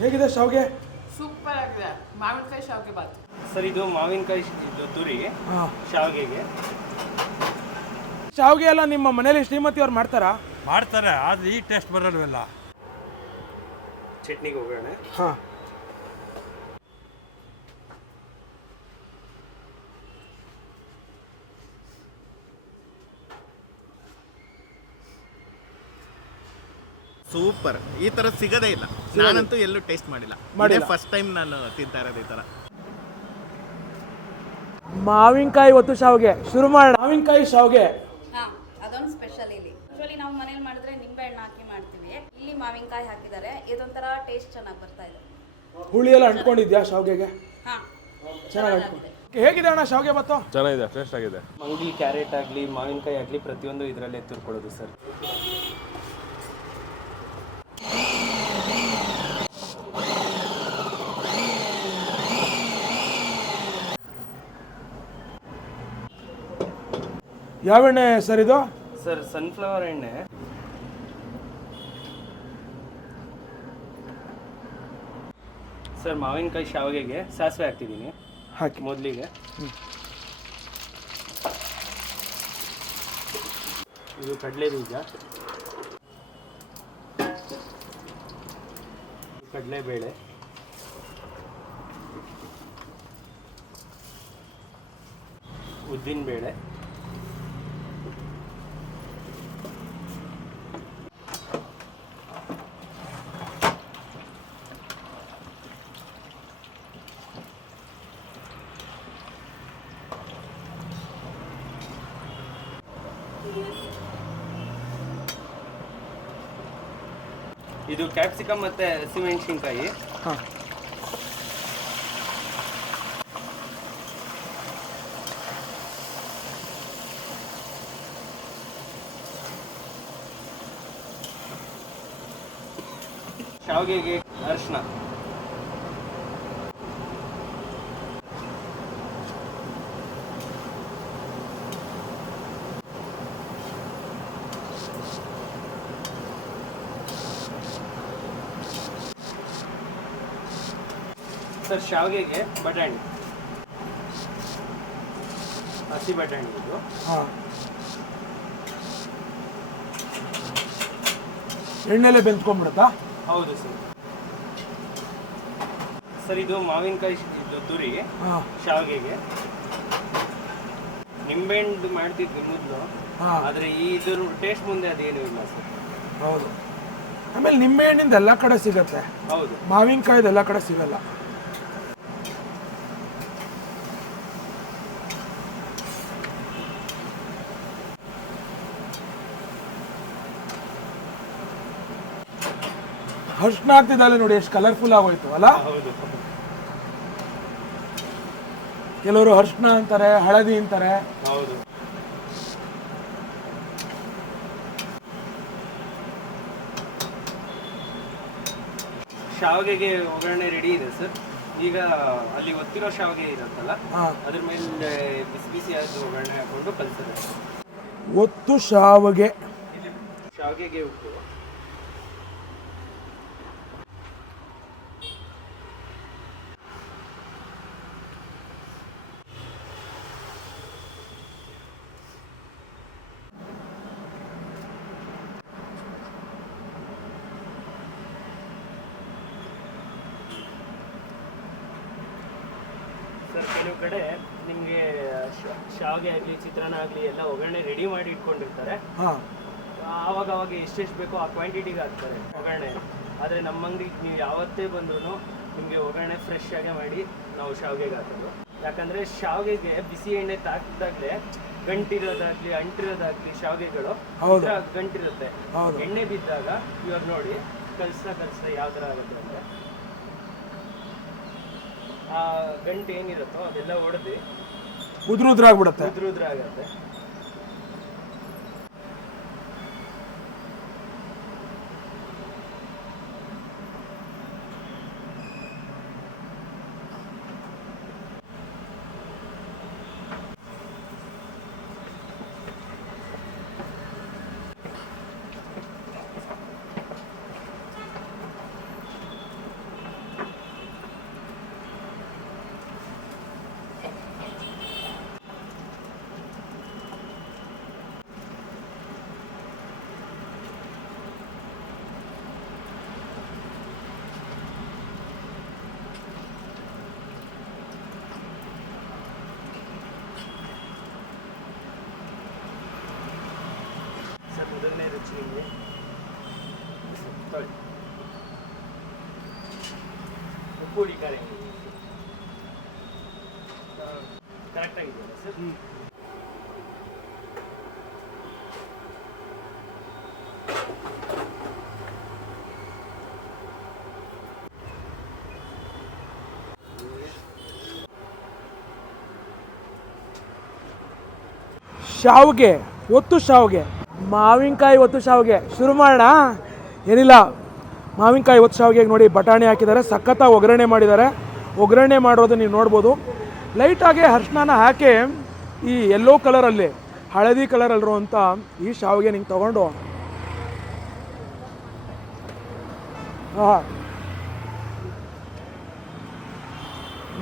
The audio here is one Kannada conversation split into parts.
ಹೇಗಿದೆ ಶಾವಿಗೆ? ಸೂಪರ್ ಆಗಿದೆ. ಮಾವಿನಕಾಯಿ ಶಾವಿಗೆ ಬಾತ್. ಸರ್ ಇದು ಮಾವಿನಕಾಯಿ ತುರಿ ಶಾವಿಗೆಗೆ. ಶಾವಿಗೆ ಎಲ್ಲ ನಿಮ್ಮ ಮನೇಲಿ ಶ್ರೀಮತಿ ಅವ್ರು ಮಾಡ್ತಾರಾ? ಮಾಡ್ತಾರೆ, ಆದರೆ ಈ ಟೇಸ್ಟ್ ಬರೋಲ್ವಲ್ಲ. ಚಟ್ನಿಗೆ ಹೋಗೋಣ. ಹಾಂ, ಸೂಪರ್. ಈ ತರ ಸಿಗದೇ ಇಲ್ಲ, ನಾನಂತೂ ಎಲ್ಲೂ ಟೇಸ್ಟ್ ಮಾಡಿಲ್ಲ. ಫಸ್ಟ್ ಟೈಮ್ ನಾನು ತಿಂತಾ ಇರೋದು ಈ ತರ. ಮಾವಿನಕಾಯಿ ಒತ್ತು ಶಾವಿಗೆ ಶುರು ಮಾಡೋಣ. ಮಾವಿನಕಾಯಿ ಶಾವಿಗೆ ಅದೊಂದು ಸ್ಪೆಷಲ್ ಇಲ್ಲಿ. ಯೂಶುವಲಿ ನಾವು ಮನೇಲಿ ಮಾಡಿದ್ರೆ ನಿಂಬೆ ಹಣ್ಣು ಹಾಕಿ ಮಾಡ್ತೀವಿ, ಇಲ್ಲಿ ಮಾವಿನಕಾಯಿ ಹಾಕಿದ್ದಾರೆ. ಇದೊಂಥರ ಟೇಸ್ಟ್ ಚೆನ್ನಾಗಿ ಬರ್ತಾ ಇದೆ. ಹುಳಿ ಎಲ್ಲ ಅಂಟ್ಕೊಂಡಿದ್ಯಾ ಶಾವಿಗೆಗೆ? ಹಾಂ, ಚೆನ್ನಾಗಿ ಅಂಟ್ಕೊಂಡು. ಹೇಗಿದೆ ಅಣ್ಣ ಶಾವಿಗೆ ಬಾತು? ಚೆನ್ನಾಗಿದೆ, ಟೇಸ್ಟ್ ಆಗಿದೆ. ಮಂಗಿ ಕ್ಯಾರೆಟ್ ಆಗಲಿ ಮಾವಿನಕಾಯಿ ಆಗಲಿ ಪ್ರತಿಯೊಂದು ಇದರಲ್ಲೇ ತುರ್ಕೊಳ್ಳೋದು ಸರ್. ಯಾವ ಎಣ್ಣೆ ಸರ್ ಇದು? ಸರ್ ಸನ್ಫ್ಲವರ್ ಎಣ್ಣೆ. ಸರ್ ಮಾವಿನಕಾಯಿ ಶಾವಿಗೆಗೆ ಸಾಸಿವೆ ಹಾಕ್ತಿದ್ದೀನಿ. ಹಾಕಿ ಮೊದಲಿಗೆ ಇದು ಕಡಲೆ ಬೀಜ, ಕಡಲೆಬೇಳೆ, ಉದ್ದಿನಬೇಳೆ, ಇದು ಕ್ಯಾಪ್ಸಿಕಮ್ ಮತ್ತೆ ಹಸಿಮೆಣಸಿನ್ಕಾಯಿ. ಹಾಂ, ಶಾವಿಗೆಗೆ ಅರಿಶಿನ, ಸರ್ ಶಾವಿಗೆಗೆ ಬಟಾಣಿ, ಹಸಿ ಬಟಾಣಿ ಇದು. ಹಾಂ. ಎಣ್ಣೆಲೆ ಬೆಂದ್ಕೊಂಡ್ಬಿಡುತ್ತಾ? ಹೌದು ಸರ್. ಸರ್ ಇದು ಮಾವಿನಕಾಯಿ ತುರಿ ಹಾಂ, ಶಾವಿಗೆಗೆ. ನಿಂಬೆಹಣ್ಣು ಮಾಡ್ತಿದ್ವಿ ಮೊದಲು, ಹಾಂ. ಆದರೆ ಇದ್ರ ಟೇಸ್ಟ್ ಮುಂದೆ ಅದೇನೂ ಇಲ್ಲ ಸರ್. ಹೌದು. ಆಮೇಲೆ ನಿಂಬೆ ಹಣ್ಣಿಂದ ಎಲ್ಲ ಕಡೆ ಸಿಗತ್ತೆ, ಹೌದು. ಮಾವಿನಕಾಯ್ದು ಎಲ್ಲ ಕಡೆ ಸಿಗಲ್ಲ. ಅರ್ಶಿನ ಹಾಕ್ತಿದ್ದಲ್ಲ ನೋಡಿ, ಎಷ್ಟು ಕಲರ್ಫುಲ್ ಆಗೋಯ್ತು ಅಲ್ಲ? ಹೌದು. ಕೆಲವರು ಅರ್ಶಿನ ಅಂತಾರೆ, ಹಳದಿ ಅಂತಾರೆ. ಹೌದು. ಶಾವಿಗೆಗೆ ಒಗ್ಗರಣೆ ರೆಡಿ ಇದೆ ಸರ್. ಈಗ ಅಲ್ಲಿ ಒತ್ತಿರೋ ಶಾವಿಗೆ ಇರುತ್ತಲ್ಲ, ಅದ್ರ ಮೇಲೆ ಬಿಸಿ ಬಿಸಿ ಆದ ಒಗ್ಗರಣೆ ಹಾಕೊಂಡು ಕಲಿಸಿದೆ. ಒತ್ತು ಶಾವಿಗೆ. ಶಾವಿಗೆಗೆ ಉಪ್ಪು, ಸರ್ ಕೆಲವು ಕಡೆ ನಿಮಗೆ ಶಾವಿಗೆ ಆಗಲಿ ಚಿತ್ರಾನ್ನ ಆಗಲಿ ಎಲ್ಲ ಒಗ್ಗರಣೆ ರೆಡಿ ಮಾಡಿ ಇಟ್ಕೊಂಡಿರ್ತಾರೆ. ಆವಾಗ ಅವಾಗ ಎಷ್ಟೆಷ್ಟು ಬೇಕೋ ಆ ಕ್ವಾಂಟಿಟಿಗೆ ಹಾಕ್ತಾರೆ ಒಗ್ಗರಣೆ. ಆದರೆ ನಮ್ಮ ಅಂಗಡಿಗೆ ನೀವು ಯಾವತ್ತೇ ಬಂದ್ರೂ ನಿಮಗೆ ಒಗ್ಗರಣೆ ಫ್ರೆಶ್ ಆಗೇ ಮಾಡಿ ನಾವು ಶಾವಿಗೆಗೆ ಹಾಕೋದು. ಯಾಕಂದರೆ ಶಾವಿಗೆಗೆ ಬಿಸಿ ಎಣ್ಣೆ ತಾಕಿದಾಗಲೇ ಗಂಟಿರೋದಾಗಲಿ ಅಂಟಿರೋದಾಗಲಿ ಶಾವಿಗೆಗಳು ಗಂಟಿರುತ್ತೆ. ಎಣ್ಣೆ ಬಿದ್ದಾಗ ಇವಾಗ ನೋಡಿ ಕಲಿಸ್ತಾ ಯಾವ ಥರ ಆಗುತ್ತೆ ಅಂದರೆ ಆ ಗಂಟು ಏನಿರುತ್ತೋ ಅದೆಲ್ಲ ಹೊಡೆದು ಉದ್ರಾಗ್ಬಿಡುತ್ತೆ. ಉದ್ರಾಗತ್ತೆ. ಪುಡಿ ಕರೆಕ್ಟ್ ಆಗಿದೆಯಲ್ಲ ಸರ್? ಶಾವಿಗೆ ಒತ್ತು ಶಾವಿಗೆ, ಮಾವಿನಕಾಯಿ ಒತ್ತು ಶಾವಿಗೆ ಶುರು ಮಾಡೋಣ. ಏನಿಲ್ಲ, ಮಾವಿನಕಾಯಿ ಒತ್ತು ಶಾವಿಗೆಗೆ ನೋಡಿ ಬಟಾಣಿ ಹಾಕಿದ್ದಾರೆ, ಸಖತ್ತಾಗಿ ಒಗ್ಗರಣೆ ಮಾಡಿದ್ದಾರೆ. ಒಗ್ಗರಣೆ ಮಾಡೋದು ನೀವು ನೋಡ್ಬೋದು. ಲೈಟಾಗಿ ಅರ್ಶಿನ ಹಾಕಿ ಈ ಯೆಲ್ಲೋ ಕಲರಲ್ಲಿ ಹಳದಿ ಕಲರಲ್ಲಿರುವಂಥ ಈ ಶಾವಿಗೆ ನಿಂಗೆ ತೊಗೊಂಡು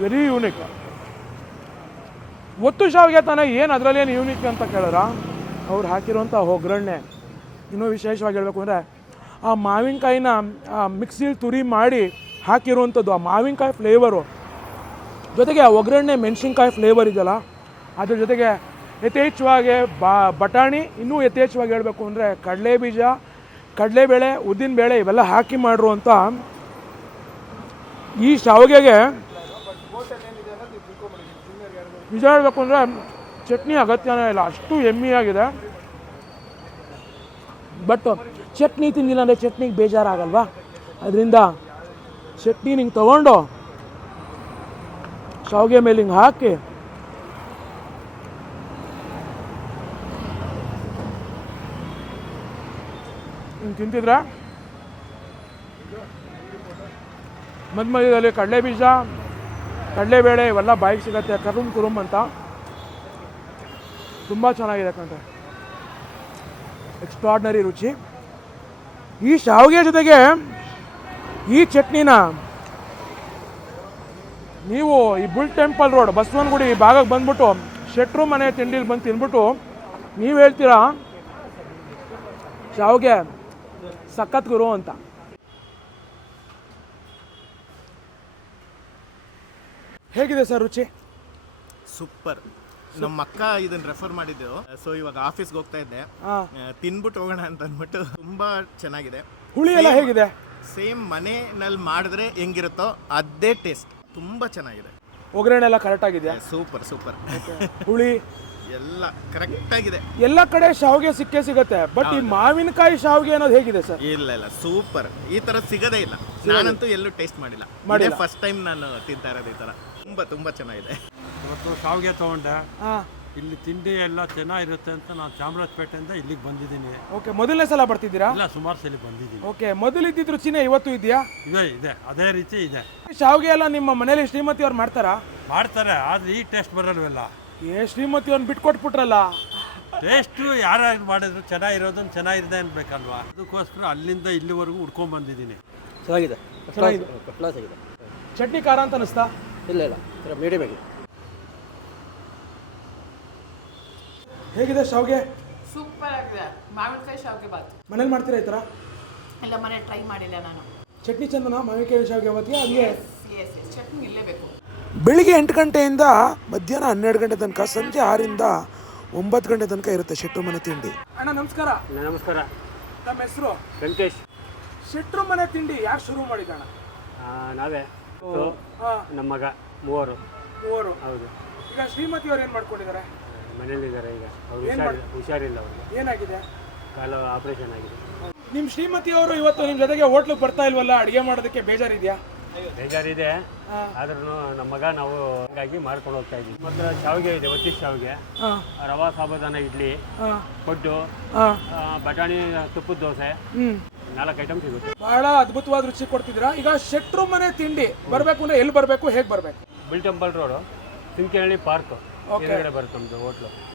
ವೆರಿ ಯೂನಿಕ್. ಒತ್ತು ಶಾವಿಗೆ ತಾನೇ, ಏನು ಅದರಲ್ಲೇನು ಯೂನಿಕ್ ಅಂತ ಕೇಳಿದ್ರ, ಅವ್ರು ಹಾಕಿರುವಂಥ ಒಗ್ಗರಣೆ. ಇನ್ನೂ ವಿಶೇಷವಾಗಿ ಹೇಳಬೇಕು ಅಂದರೆ ಆ ಮಾವಿನಕಾಯಿನ ಮಿಕ್ಸಿಲಿ ತುರಿ ಮಾಡಿ ಹಾಕಿರುವಂಥದ್ದು, ಆ ಮಾವಿನಕಾಯಿ ಫ್ಲೇವರು ಜೊತೆಗೆ ಆ ಒಗ್ಗರಣೆ ಮೆಣಸಿನ್ಕಾಯಿ ಫ್ಲೇವರ್ ಇದೆಯಲ್ಲ, ಅದ್ರ ಜೊತೆಗೆ ಯಥೇಚ್ಛವಾಗಿ ಬಟಾಣಿ, ಇನ್ನೂ ಯಥೇಚ್ಛವಾಗಿ ಹೇಳಬೇಕು ಅಂದರೆ ಕಡಲೆ ಬೀಜ, ಕಡಲೆಬೇಳೆ, ಉದ್ದಿನಬೇಳೆ ಇವೆಲ್ಲ ಹಾಕಿ ಮಾಡಿರುವಂಥ ಈ ಶಾವಿಗೆಗೆ ನಿಜ ಹೇಳಬೇಕು ಅಂದರೆ ಚಟ್ನಿ ಅಗತ್ಯನೇ ಇಲ್ಲ, ಅಷ್ಟು ಯಮ್ಮಿಯಾಗಿದೆ. ಬಟ್ ಚಟ್ನಿ ತಿಂದಿಲ್ಲ ಅಂದರೆ ಚಟ್ನಿಗೆ ಬೇಜಾರಾಗಲ್ವಾ, ಅದರಿಂದ ಚಟ್ನಿ ನಿಂಗೆ ತೊಗೊಂಡು ಶಾವಿಗೆ ಮೇಲೆ ಹಿಂಗೆ ಹಾಕಿ ಹಿಂಗೆ ತಿಂತಿದ್ರೆ ಮಧ್ಯದಲ್ಲಿ ಕಡಲೆ ಬೀಜ, ಕಡಲೆಬೇಳೆ ಇವೆಲ್ಲ ಬಾಯಿಗೆ ಸಿಗತ್ತೆ, ಕುರುಮ್ ಅಂತ. ತುಂಬ ಚೆನ್ನಾಗಿದೆ ಕಂಡ್ರೆ, ಎಕ್ಸ್ಟ್ರಾರ್ಡಿನರಿ ರುಚಿ. ಈ ಶಾವಿಗೆ ಜೊತೆಗೆ ಈ ಚಟ್ನಿನ ನೀವು ಈ ಬುಲ್ ಟೆಂಪಲ್ ರೋಡ್ ಬಸವನಗುಡಿ ಈ ಭಾಗಕ್ಕೆ ಬಂದ್ಬಿಟ್ಟು ಶೆಟ್ರು ಮನೆ ತಿಂಡಿಲಿ ಬಂದು ತಿಂದ್ಬಿಟ್ಟು ನೀವು ಹೇಳ್ತೀರಾ ಶಾವಿಗೆ ಸಖತ್ ಗುರು ಅಂತ. ಹೇಗಿದೆ ಸರ್ ರುಚಿ? ಸೂಪರ್. ನಮ್ಮ ಅಕ್ಕ ಇದನ್ನ ರೆಫರ್ ಮಾಡಿದ್ದು, ಸೊ ಇವಾಗ ಆಫೀಸ್ಗೆ ಹೋಗ್ತಾ ಇದ್ದೆ, ತಿನ್ಬಿಟ್ಟು ಹೋಗೋಣ ಅಂತ ಅಂದ್ಬಿಟ್ಟು. ತುಂಬಾ ಚೆನ್ನಾಗಿದೆ. ಹುಳಿ ಎಲ್ಲ ಹೇಗಿದೆ? ಸೇಮ್ ಮನೆಯಲ್ಲಿ ಮಾಡಿದ್ರೆ ಹೆಂಗಿರುತ್ತೋ ಅದೇ ಟೇಸ್ಟ್. ತುಂಬಾ ಚೆನ್ನಾಗಿದೆ. ಒಗ್ಗರಣೆ ಎಲ್ಲ ಕರೆಕ್ಟ್ ಆಗಿದೆಯಾ? Super super. ಹುಳಿ ಎಲ್ಲ ಕರೆಕ್ಟ್ ಆಗಿದೆ. ಎಲ್ಲ ಕಡೆ ಶಾವಿಗೆ ಸಿಗುತ್ತೆ, ಬಟ್ ಈ ಮಾವಿನಕಾಯಿ ಶಾವಿಗೆ ಅನ್ನೋದು ಹೇಗಿದೆ ಸರ್? ಇಲ್ಲ ಇಲ್ಲ, ಸೂಪರ್. ಈ ತರ ಸಿಗದೇ ಇಲ್ಲ, ನಾನಂತೂ ಎಲ್ಲೂ ಟೇಸ್ಟ್ ಮಾಡಿಲ್ಲ. ಫಸ್ಟ್ ಟೈಮ್ ನಾನು ತಿಂತಾ ಇರೋದು ಈ ತರ. ತುಂಬಾ ತುಂಬಾ ಚೆನ್ನಾಗಿದೆ. ಇವತ್ತು ಶಾವಿಗೆ ತೊಗೊಂಡೆ. ಇಲ್ಲಿ ತಿಂಡಿ ಎಲ್ಲ ಚೆನ್ನಾಗಿರುತ್ತೆ ಅಂತ ನಾನು ಚಾಮರಾಜಪೇಟೆಯಿಂದ ಇಲ್ಲಿಗೆ ಬಂದಿದ್ದೀನಿ. ಓಕೆ, ಮೊದಲನೇ ಸಲ ಬರ್ತಿದ್ದೀರಾ? ಇಲ್ಲ, ಸುಮಾರು ಸಲ ಬಂದಿದ್ದೀನಿ. ಓಕೆ, ಮೊದಲು ಇದ್ದಿದ್ದು ರುಚಿನೇ ಇವತ್ತು ಇದೆಯಾ? ಇದೆ, ಅದೇ ರೀತಿ ಇದೆ. ಶಾವಿಗೆ ಎಲ್ಲ ನಿಮ್ಮ ಮನೇಲಿ ಶ್ರೀಮತಿ ಅವ್ರು ಮಾಡ್ತಾರಾ? ಮಾಡ್ತಾರೆ, ಆದರೆ ಈ ಟೇಸ್ಟ್ ಬರಲ್ವಲ್ಲ. ಶ್ರೀಮತಿ ಅವ್ರನ್ನ ಬಿಟ್ಕೊಟ್ಬಿಟ್ರಲ್ಲ. ಟೇಸ್ಟು ಯಾರು ಮಾಡಿದ್ರು ಚೆನ್ನಾಗಿರೋದನ್ನು ಚೆನ್ನಾಗಿದೆ ಅನ್ಬೇಕಲ್ವಾ, ಅದಕ್ಕೋಸ್ಕರ ಅಲ್ಲಿಂದ ಇಲ್ಲಿವರೆಗೂ ಹುಡ್ಕೊಂಡ್ ಬಂದಿದ್ದೀನಿ. ಚೆನ್ನಾಗಿದೆ. ಚಟ್ನಿ ಖಾರ ಅಂತ ಅನಿಸ್ತಾ? ಇಲ್ಲ ಇಲ್ಲ, ಮೀಡಿಯಮ್ ಆಗಿದೆ. ಹೇಗಿದೆ ಶಾವಿಗೆ? ಸೂಪರ್ ಆಗಿದೆ. ಮಾವಿನಕಾಯಿ ಶಾವಿಗೆ ಬಾತ್ ಮನೇಲಿ ಮಾಡ್ತೀರಾ ಈ ಥರ? ಎಲ್ಲ ಮನೆ ಟ್ರೈ ಮಾಡಿಲ್ಲ ನಾನು. ಚಟ್ನಿ ಚಂದನ ಮಾವಿನಕಾಯಿ ಶಾವಿಗೆ ಅವತ್ತಿಗೆ ಹಂಗೆ ಎಸ್ ಚಟ್ನಿ ಇರಲೇಬೇಕು. ಬೆಳಿಗ್ಗೆ 8 ಗಂಟೆಯಿಂದ ಮಧ್ಯಾಹ್ನ 12 ಗಂಟೆ ತನಕ, ಸಂಜೆ 6ರಿಂದ 9 ಗಂಟೆ ತನಕ ಇರುತ್ತೆ ಶೆಟ್ರು ಮನೆ ತಿಂಡಿ. ಅಣ್ಣ ನಮಸ್ಕಾರ. ನಮಸ್ಕಾರ. ನಮ್ಮ ಹೆಸರು ವೆಂಕಟೇಶ್. ಶೆಟ್ರು ಮನೆ ತಿಂಡಿ ಯಾರು ಶುರು ಮಾಡಿದಣ್ಣ? ನಾವೇ, ನಮ್ಮ ಮಗ, ಮೂವರು. ಹೌದು. ಈಗ ಶ್ರೀಮತಿ ಅವ್ರು ಏನು ಮಾಡ್ಕೊಂಡಿದ್ದಾರೆ? ಮನೇಲಿದ್ದಾರೆ. ಈಗ ಹುಷಾರಿಲ್ಲ, ಅವ್ರಿಗೆ ಏನಾಗಿದೆ? ಕಾಲು ಆಪರೇಷನ್ ಆಗಿದೆ. ನಿಮ್ಮ ಶ್ರೀಮತಿ ಅವರು ಇವತ್ತು ನಿಮ್ಮ ಜೊತೆಗೆ ಹೋಟ್ಲಿಗೆ ಬರ್ತಾ ಇಲ್ವಲ್ಲ, ಅಡುಗೆ ಮಾಡೋದಕ್ಕೆ ಬೇಜಾರಿದೆಯಾ? ಬೇಜಾರಿದೆ, ಆದ್ರೂ ನಮ್ಮ ಮಗ ನಾವು ಹಂಗಾಗಿ ಮಾಡ್ಕೊಂಡು ಹೋಗ್ತಾ ಇದ್ದೀವಿ. ಮತ್ತು ಶಾವಿಗೆ ಇದೆ, ಒತ್ತಿ ಶಾವಿಗೆ, ರವಾ ಸಾಬುದಾನ ಇಡ್ಲಿ, ಪಡ್ಡು, ಬಟಾಣಿ ತುಪ್ಪದ ದೋಸೆ, 4 ಐಟಮ್ ಸಿಗುತ್ತೆ. ಬಹಳ ಅದ್ಭುತವಾದ ರುಚಿ ಕೊಡ್ತಿದ್ದೀರಾ. ಈಗ ಶೆಟ್ರು ಮನೆ ತಿಂಡಿ ಬರಬೇಕು ಅಂದ್ರೆ ಎಲ್ಲಿ ಬರಬೇಕು, ಹೇಗೆ ಬರಬೇಕು? ಬುಲ್ ಟೆಂಪಲ್ ರೋಡು, ಸಿಂಕೇನಹಳ್ಳಿ ಪಾರ್ಕ್ ಎದುರುಗಡೆ ಬರುತ್ತೆ ನಮ್ಮದು ಹೋಟ್ಲು.